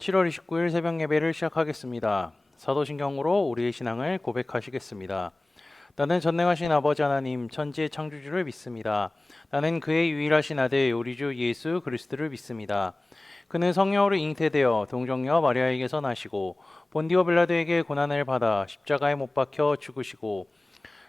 7월 29일 새벽 예배를 시작하겠습니다. 사도신경으로 우리의 신앙을 고백하시겠습니다. 나는 전능하신 아버지 하나님 천지의 창조주를 믿습니다. 나는 그의 유일하신 아들 우리 주 예수 그리스도를 믿습니다. 그는 성령으로 잉태되어 동정녀 마리아에게서 나시고 본디오 빌라도에게 고난을 받아 십자가에 못 박혀 죽으시고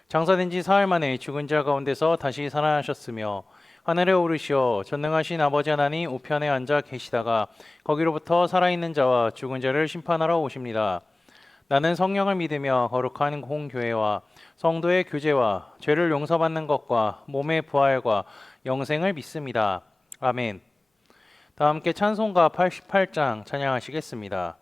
장사된 지 사흘 만에 죽은 자 가운데서 다시 살아나셨으며 하늘에 오르시어 전능하신 아버지 하나님 우편에 앉아 계시다가 거기로부터 살아있는 자와 죽은 자를 심판하러 오십니다. 나는 성령을 믿으며 거룩한 공교회와 성도의 교제와 죄를 용서받는 것과 몸의 부활과 영생을 믿습니다. 아멘. 다 함께 찬송가 88장 찬양하시겠습니다.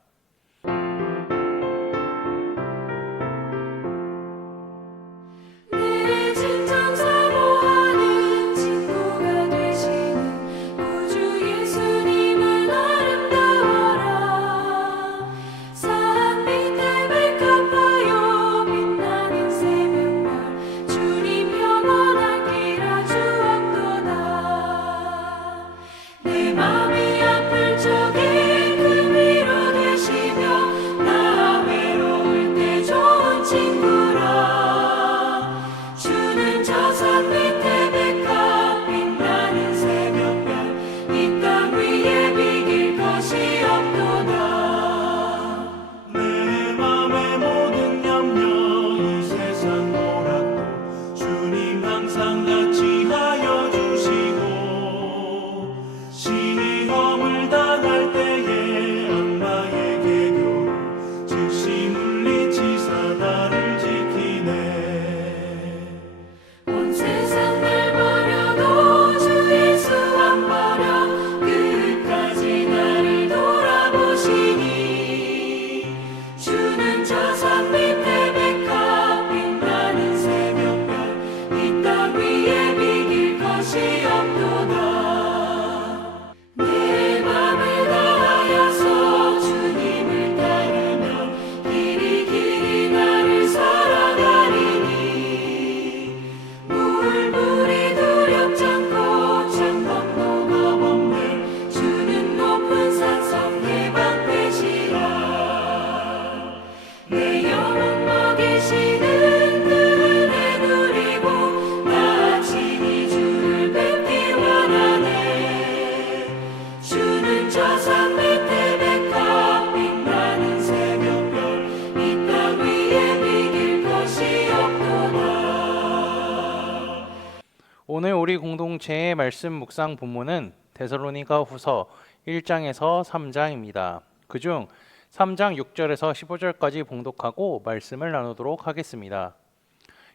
오늘 우리 공동체의 말씀 묵상 본문은 데살로니가 후서 1장에서 3장입니다. 그중 3장 6절에서 15절까지 봉독하고 말씀을 나누도록 하겠습니다.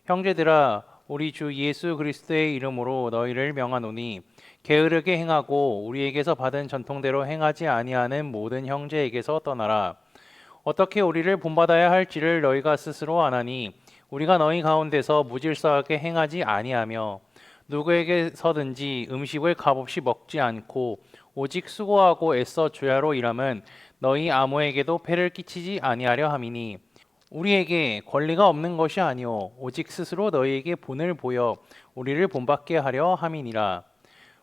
형제들아, 우리 주 예수 그리스도의 이름으로 너희를 명하노니 게으르게 행하고 우리에게서 받은 전통대로 행하지 아니하는 모든 형제에게서 떠나라. 어떻게 우리를 본받아야 할지를 너희가 스스로 아나니 우리가 너희 가운데서 무질서하게 행하지 아니하며 누구에게서든지 음식을 값없이 먹지 않고 오직 수고하고 애써 주야로 일함은 너희 아무에게도 폐를 끼치지 아니하려 함이니 우리에게 권리가 없는 것이 아니오 오직 스스로 너희에게 본을 보여 우리를 본받게 하려 함이니라.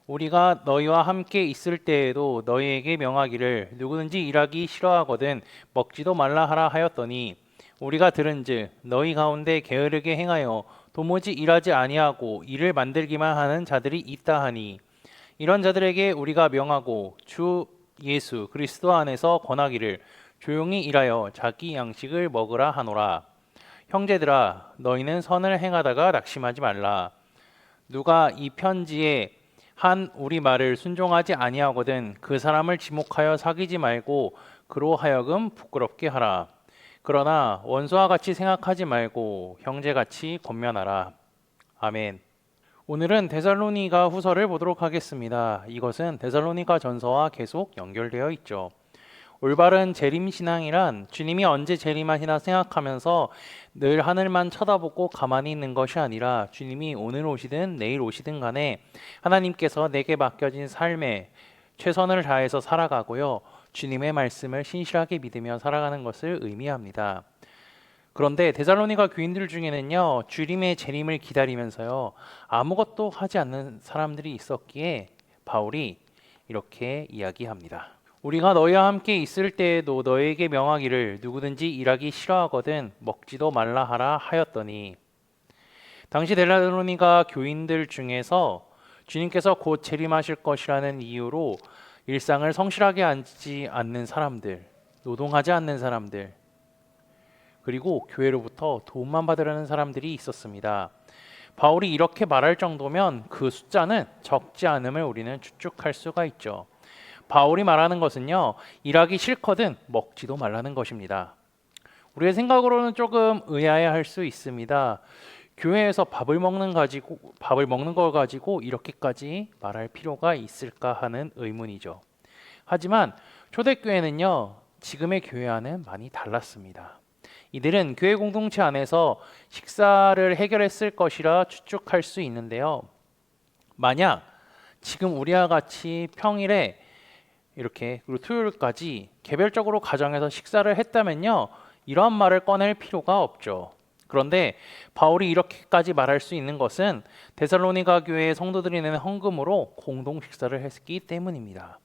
우리가 너희와 함께 있을 때에도 너희에게 명하기를 누구든지 일하기 싫어하거든 먹지도 말라 하라 하였더니 우리가 들은즉 너희 가운데 게으르게 행하여 도무지 일하지 아니하고 일을 만들기만 하는 자들이 있다 하니 이런 자들에게 우리가 명하고 주 예수 그리스도 안에서 권하기를 조용히 일하여 자기 양식을 먹으라 하노라. 형제들아, 너희는 선을 행하다가 낙심하지 말라. 누가 이 편지에 한 우리 말을 순종하지 아니하거든 그 사람을 지목하여 사귀지 말고 그로 하여금 부끄럽게 하라. 그러나 원수와 같이 생각하지 말고 형제같이 권면하라. 아멘. 오늘은 데살로니가 후서를 보도록 하겠습니다. 이것은 데살로니가 전서와 계속 연결되어 있죠. 올바른 재림신앙이란 주님이 언제 재림하시나 생각하면서 늘 하늘만 쳐다보고 가만히 있는 것이 아니라 주님이 오늘 오시든 내일 오시든 간에 하나님께서 내게 맡겨진 삶에 최선을 다해서 살아가고요. 주님의 말씀을 신실하게 믿으며 살아가는 것을 의미합니다. 그런데 데살로니가 교인들 중에는요, 주님의 재림을 기다리면서요, 아무것도 하지 않는 사람들이 있었기에 바울이 이렇게 이야기합니다. 우리가 너희와 함께 있을 때에도 너희에게 명하기를 누구든지 일하기 싫어하거든 먹지도 말라 하라 하였더니 당시 데살로니가 교인들 중에서 주님께서 곧 재림하실 것이라는 이유로 일상을 성실하게 하지 않는 사람들, 노동하지 않는 사람들, 그리고 교회로부터 도움만 받으려는 사람들이 있었습니다. 바울이 이렇게 말할 정도면 그 숫자는 적지 않음을 우리는 추측할 수가 있죠. 바울이 말하는 것은요, 일하기 싫거든 먹지도 말라는 것입니다. 우리의 생각으로는 조금 의아해할 수 있습니다. 교회에서 밥을 먹는 걸 가지고 이렇게까지 말할 필요가 있을까 하는 의문이죠. 하지만 초대교회는요, 지금의 교회와는 많이 달랐습니다. 이들은 교회 공동체 안에서 식사를 해결했을 것이라 추측할 수 있는데요. 만약 지금 우리와 같이 평일에 이렇게 그리고 토요일까지 개별적으로 가정에서 식사를 했다면요, 이러한 말을 꺼낼 필요가 없죠. 그런데 바울이 이렇게까지 말할 수 있는 것은 데살로니가 교회의 성도들이 내는 헌금으로 공동 식사를 했기 때문입니다.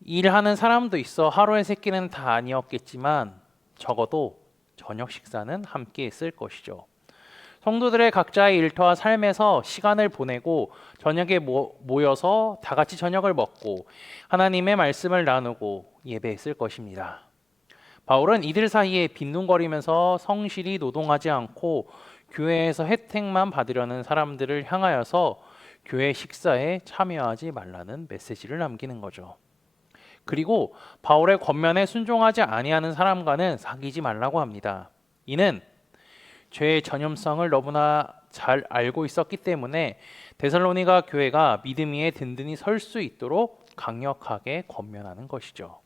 일하는 사람도 있어 하루에 세 끼는 다 아니었겠지만 적어도 저녁 식사는 함께 했을 것이죠. 성도들의 각자의 일터와 삶에서 시간을 보내고 저녁에 모여서 다 같이 저녁을 먹고 하나님의 말씀을 나누고 예배했을 것입니다. 바울은 이들 사이에 빈둥거리면서 성실히 노동하지 않고 교회에서 혜택만 받으려는 사람들을 향하여서 교회 식사에 참여하지 말라는 메시지를 남기는 거죠. 그리고 바울의 권면에 순종하지 아니하는 사람과는 사귀지 말라고 합니다. 이는 죄의 전염성을 너무나 잘 알고 있었기 때문에 데살로니가 교회가 믿음 위에 든든히 설 수 있도록 강력하게 권면하는 것이죠.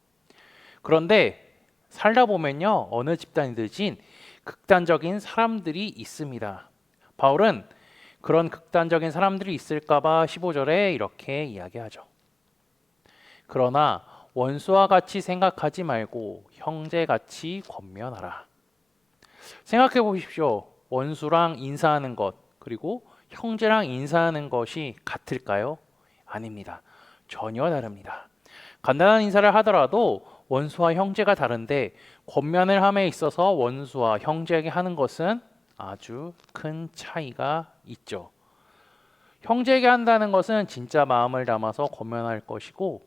그런데 살다 보면요, 어느 집단이든지 극단적인 사람들이 있습니다. 바울은 그런 극단적인 사람들이 있을까봐 15절에 이렇게 이야기하죠. 그러나 원수와 같이 생각하지 말고 형제같이 권면하라. 생각해 보십시오. 원수랑 인사하는 것, 그리고 형제랑 인사하는 것이 같을까요? 아닙니다. 전혀 다릅니다. 간단한 인사를 하더라도 원수와 형제가 다른데 권면을 함에 있어서 원수와 형제에게 하는 것은 아주 큰 차이가 있죠. 형제에게 한다는 것은 진짜 마음을 담아서 권면할 것이고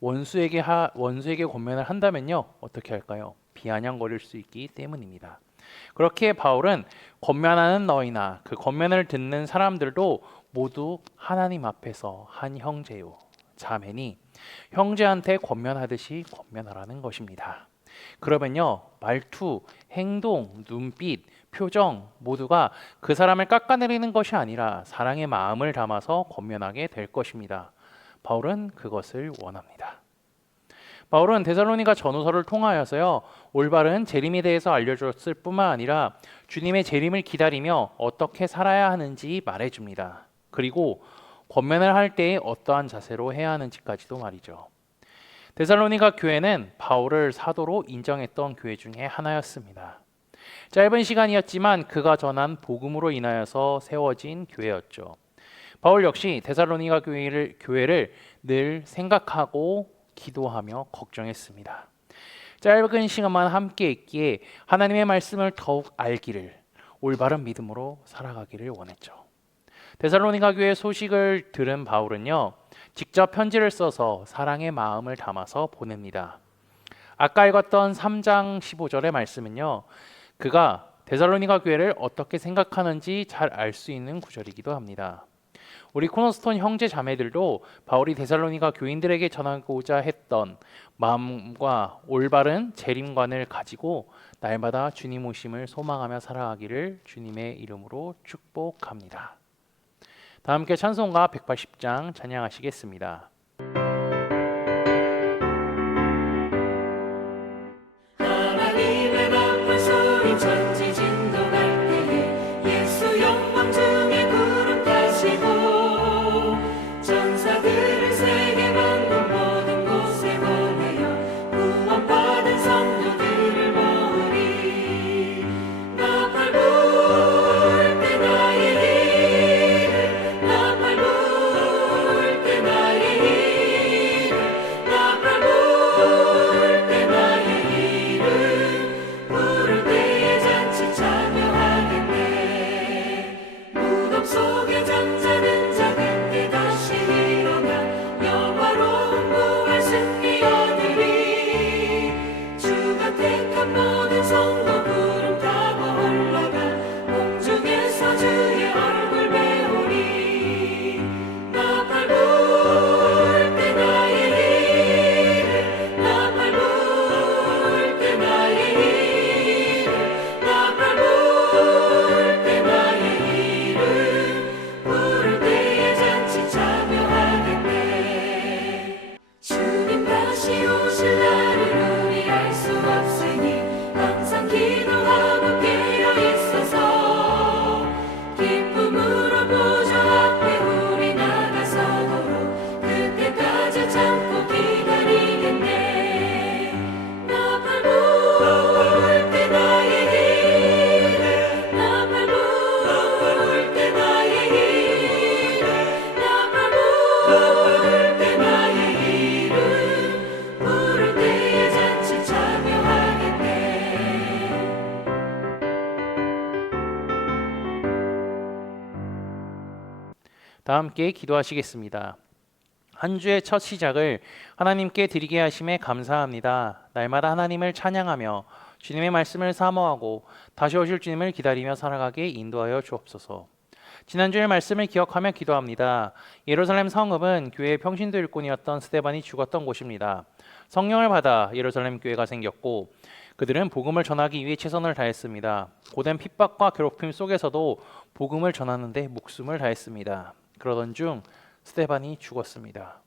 원수에게 권면을 한다면요, 어떻게 할까요? 비아냥거릴 수 있기 때문입니다. 그렇게 바울은 권면하는 너희나 그 권면을 듣는 사람들도 모두 하나님 앞에서 한 형제요 자매니 형제한테 권면하듯이 권면하라는 것입니다. 그러면요, 말투, 행동, 눈빛, 표정 모두가 그 사람을 깎아내리는 것이 아니라 사랑의 마음을 담아서 권면하게 될 것입니다. 바울은 그것을 원합니다. 바울은 데살로니가 전후서를 통하여서요, 올바른 재림에 대해서 알려줬을 뿐만 아니라 주님의 재림을 기다리며 어떻게 살아야 하는지 말해줍니다. 그리고 권면을 할 때에 어떠한 자세로 해야 하는지까지도 말이죠. 데살로니가 교회는 바울을 사도로 인정했던 교회 중에 하나였습니다. 짧은 시간이었지만 그가 전한 복음으로 인하여서 세워진 교회였죠. 바울 역시 데살로니가 교회를 늘 생각하고 기도하며 걱정했습니다. 짧은 시간만 함께 있기에 하나님의 말씀을 더욱 알기를, 올바른 믿음으로 살아가기를 원했죠. 데살로니가 교회 소식을 들은 바울은요, 직접 편지를 써서 사랑의 마음을 담아서 보냅니다. 아까 읽었던 3장 15절의 말씀은요, 그가 데살로니가 교회를 어떻게 생각하는지 잘 알 수 있는 구절이기도 합니다. 우리 코너스톤 형제 자매들도 바울이 데살로니가 교인들에게 전하고자 했던 마음과 올바른 재림관을 가지고 날마다 주님 오심을 소망하며 살아가기를 주님의 이름으로 축복합니다. 다 함께 찬송가 180장 찬양하시겠습니다. 하나님의 나쁜 소리 천지 진동할 때에 예수 영광 중에 구름 타시고 전사들을 세계 만국 모든 곳에 보내어 구원받은 성도들을 모으리. 나팔 불 때 나의 나팔 불 때 나의 다 함께 기도하시겠습니다. 한 주의 첫 시작을 하나님께 드리게 하심에 감사합니다. 날마다 하나님을 찬양하며 주님의 말씀을 사모하고 다시 오실 주님을 기다리며 살아가게 인도하여 주옵소서. 지난주의 말씀을 기억하며 기도합니다. 예루살렘 성읍은 교회의 평신도 일꾼이었던 스데반이 죽었던 곳입니다. 성령을 받아 예루살렘 교회가 생겼고 그들은 복음을 전하기 위해 최선을 다했습니다. 고된 핍박과 괴롭힘 속에서도 복음을 전하는데 목숨을 다했습니다. 그러던 중 스데반이 죽었습니다.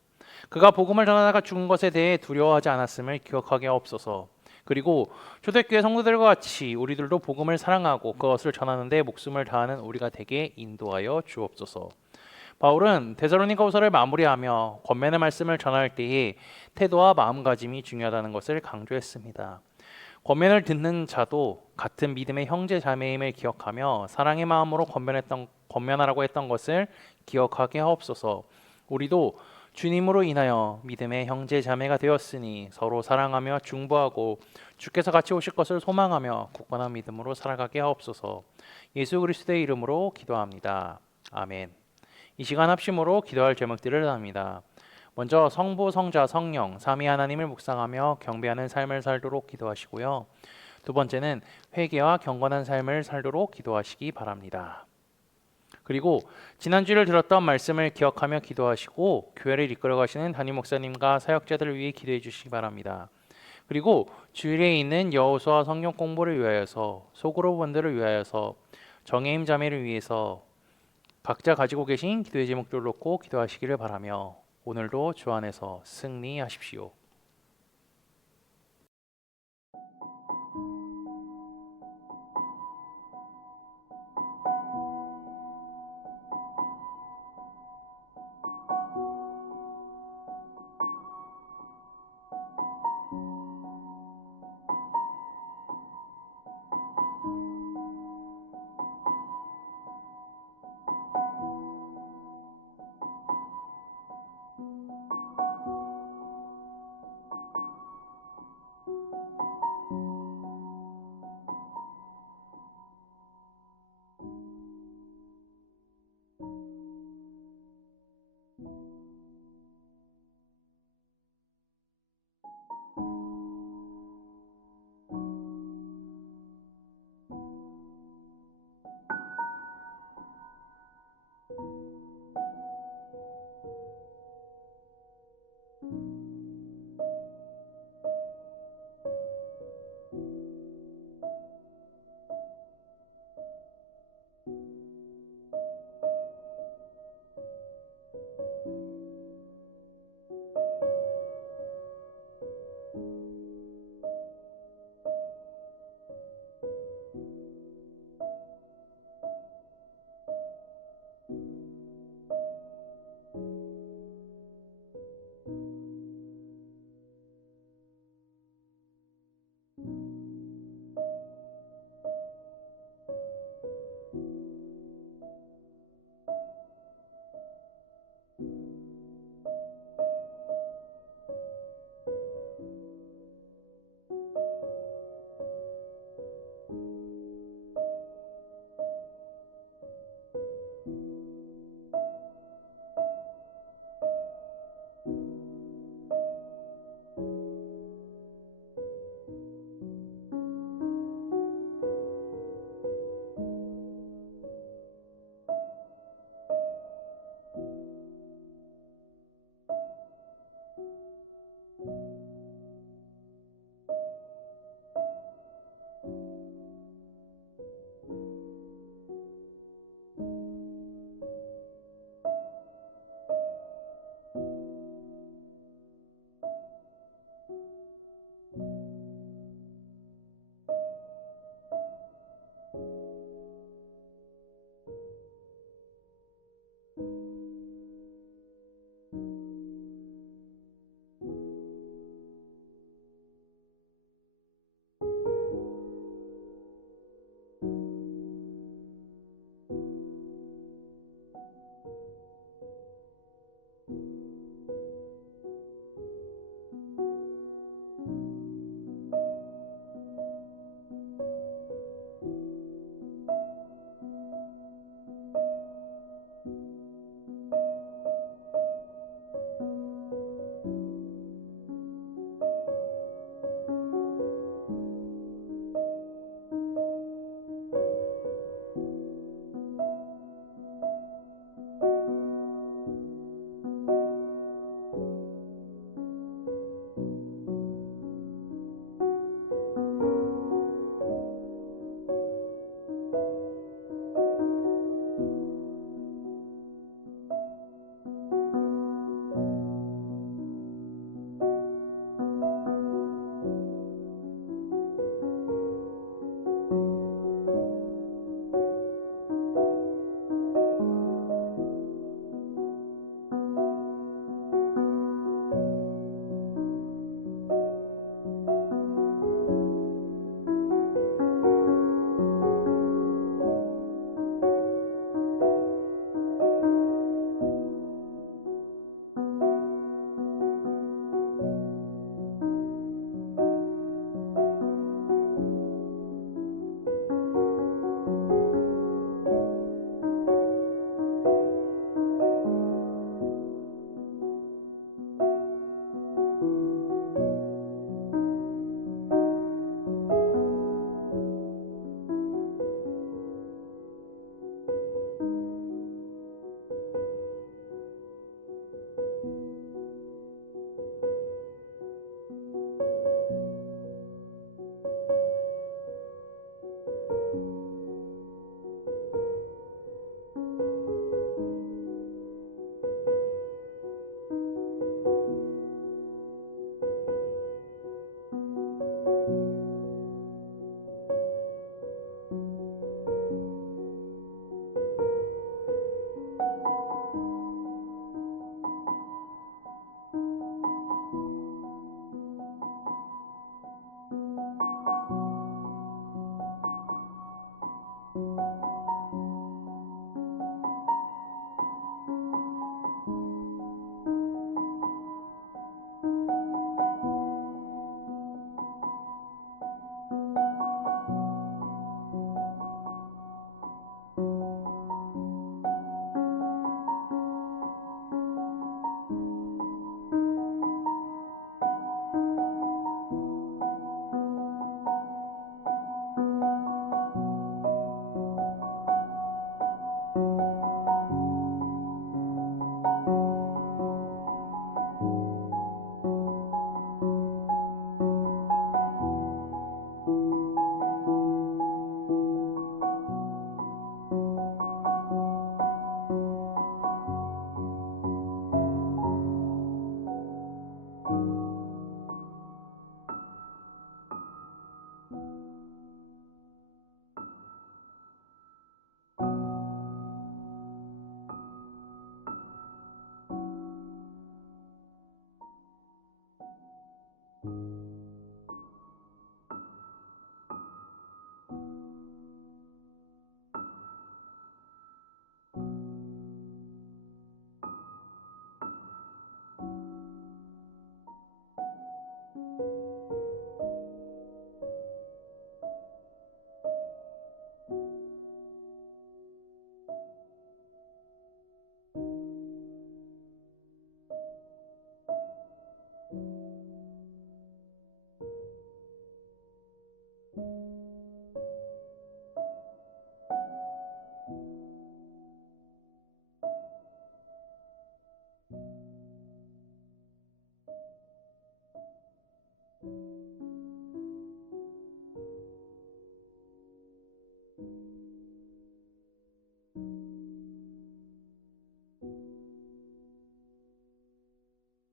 그가 복음을 전하다가 죽은 것에 대해 두려워하지 않았음을 기억하게 하옵소서. 그리고 초대교회 성도들과 같이 우리들도 복음을 사랑하고 그것을 전하는데 목숨을 다하는 우리가 되게 인도하여 주옵소서. 바울은 데살로니가후서를 마무리하며 권면의 말씀을 전할 때에 태도와 마음가짐이 중요하다는 것을 강조했습니다. 권면을 듣는 자도 같은 믿음의 형제 자매임을 기억하며 사랑의 마음으로 권면하라고 했던 것을 기억하게 하옵소서. 우리도 주님으로 인하여 믿음의 형제 자매가 되었으니 서로 사랑하며 중보하고 주께서 같이 오실 것을 소망하며 굳건한 믿음으로 살아가게 하옵소서. 예수 그리스도의 이름으로 기도합니다. 아멘. 이 시간 합심으로 기도할 제목들을 합니다. 먼저 성부, 성자, 성령, 삼위 하나님을 묵상하며 경배하는 삶을 살도록 기도하시고요. 두 번째는 회개와 경건한 삶을 살도록 기도하시기 바랍니다. 그리고 지난주를 들었던 말씀을 기억하며 기도하시고 교회를 이끌어 가시는 담임 목사님과 사역자들을 위해 기도해 주시기 바랍니다. 그리고 주일에 있는 여호수아 성경 공부를 위하여서, 소그룹 원들을 위하여서, 정예임 자매를 위해서 각자 가지고 계신 기도의 제목들을 놓고 기도하시기를 바라며 오늘도 주 안에서 승리하십시오.